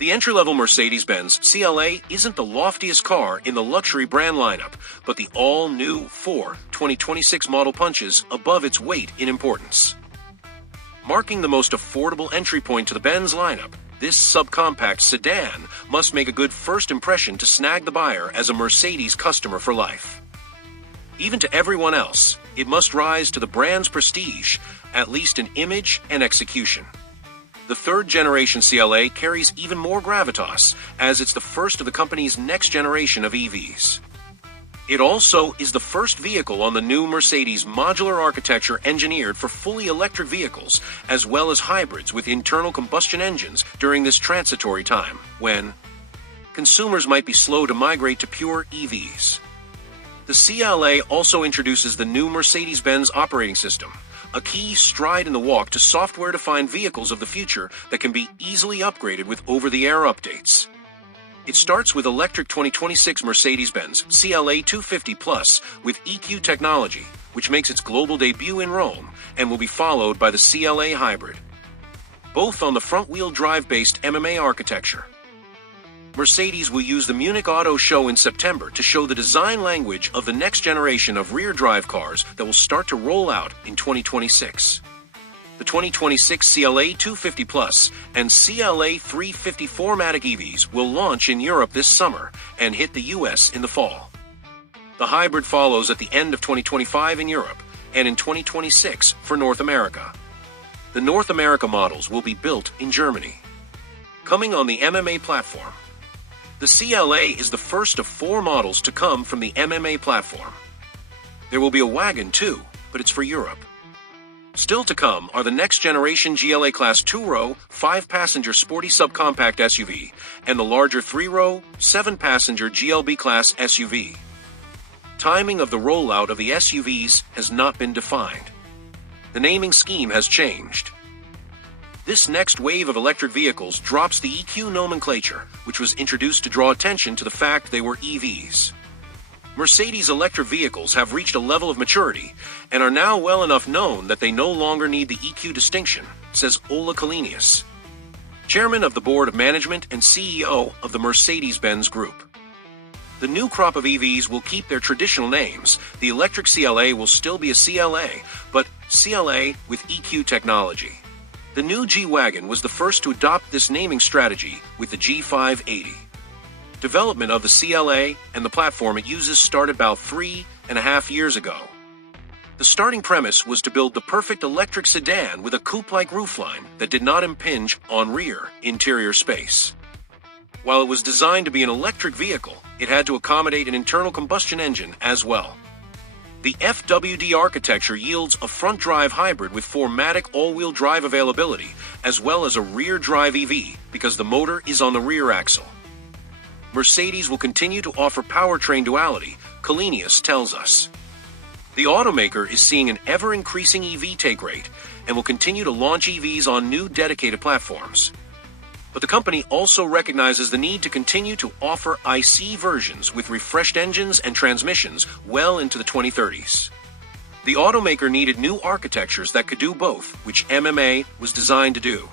The entry-level Mercedes-Benz CLA isn't the loftiest car in the luxury brand lineup, but the all-new 2026 model punches above its weight in importance. Marking the most affordable entry point to the Benz lineup, this subcompact sedan must make a good first impression to snag the buyer as a Mercedes customer for life. Even to everyone else, it must rise to the brand's prestige, at least in image and execution. The third-generation CLA carries even more gravitas, as it's the first of the company's next generation of EVs. It also is the first vehicle on the new Mercedes modular architecture engineered for fully electric vehicles, as well as hybrids with internal combustion engines during this transitory time, when consumers might be slow to migrate to pure EVs. The CLA also introduces the new Mercedes-Benz operating system, a key stride in the walk to software-defined vehicles of the future that can be easily upgraded with over-the-air updates. It starts with electric 2026 Mercedes-Benz CLA 250 Plus with EQ technology, which makes its global debut in Rome, and will be followed by the CLA Hybrid, both on the front-wheel drive-based MMA architecture. Mercedes will use the Munich Auto Show in September to show the design language of the next generation of rear-drive cars that will start to roll out in 2026. The 2026 CLA 250 Plus and CLA 350 4MATIC EVs will launch in Europe this summer and hit the US in the fall. The hybrid follows at the end of 2025 in Europe and in 2026 for North America. The North America models will be built in Germany. Coming on the MMA platform, the CLA is the first of 4 models to come from the MMA platform. There will be a wagon too, but it's for Europe. Still to come are the next-generation GLA Class 2-row, 5-passenger sporty subcompact SUV and the larger 3-row, 7-passenger GLB Class SUV. Timing of the rollout of the SUVs has not been defined. The naming scheme has changed. This next wave of electric vehicles drops the EQ nomenclature, which was introduced to draw attention to the fact they were EVs. Mercedes electric vehicles have reached a level of maturity and are now well enough known that they no longer need the EQ distinction, says Ola Kalinius, chairman of the board of management and CEO of the Mercedes-Benz Group. The new crop of EVs will keep their traditional names. The electric CLA will still be a CLA, but CLA with EQ technology. The new G-Wagon was the first to adopt this naming strategy with the G580. Development of the CLA and the platform it uses started about 3.5 years ago. The starting premise was to build the perfect electric sedan with a coupe-like roofline that did not impinge on rear interior space. While it was designed to be an electric vehicle, it had to accommodate an internal combustion engine as well. The FWD architecture yields a front-drive hybrid with 4MATIC all-wheel drive availability, as well as a rear-drive EV because the motor is on the rear axle. Mercedes will continue to offer powertrain duality, Kalinius tells us. The automaker is seeing an ever-increasing EV take rate and will continue to launch EVs on new dedicated platforms. But the company also recognizes the need to continue to offer IC versions with refreshed engines and transmissions well into the 2030s. The automaker needed new architectures that could do both, which MMA was designed to do.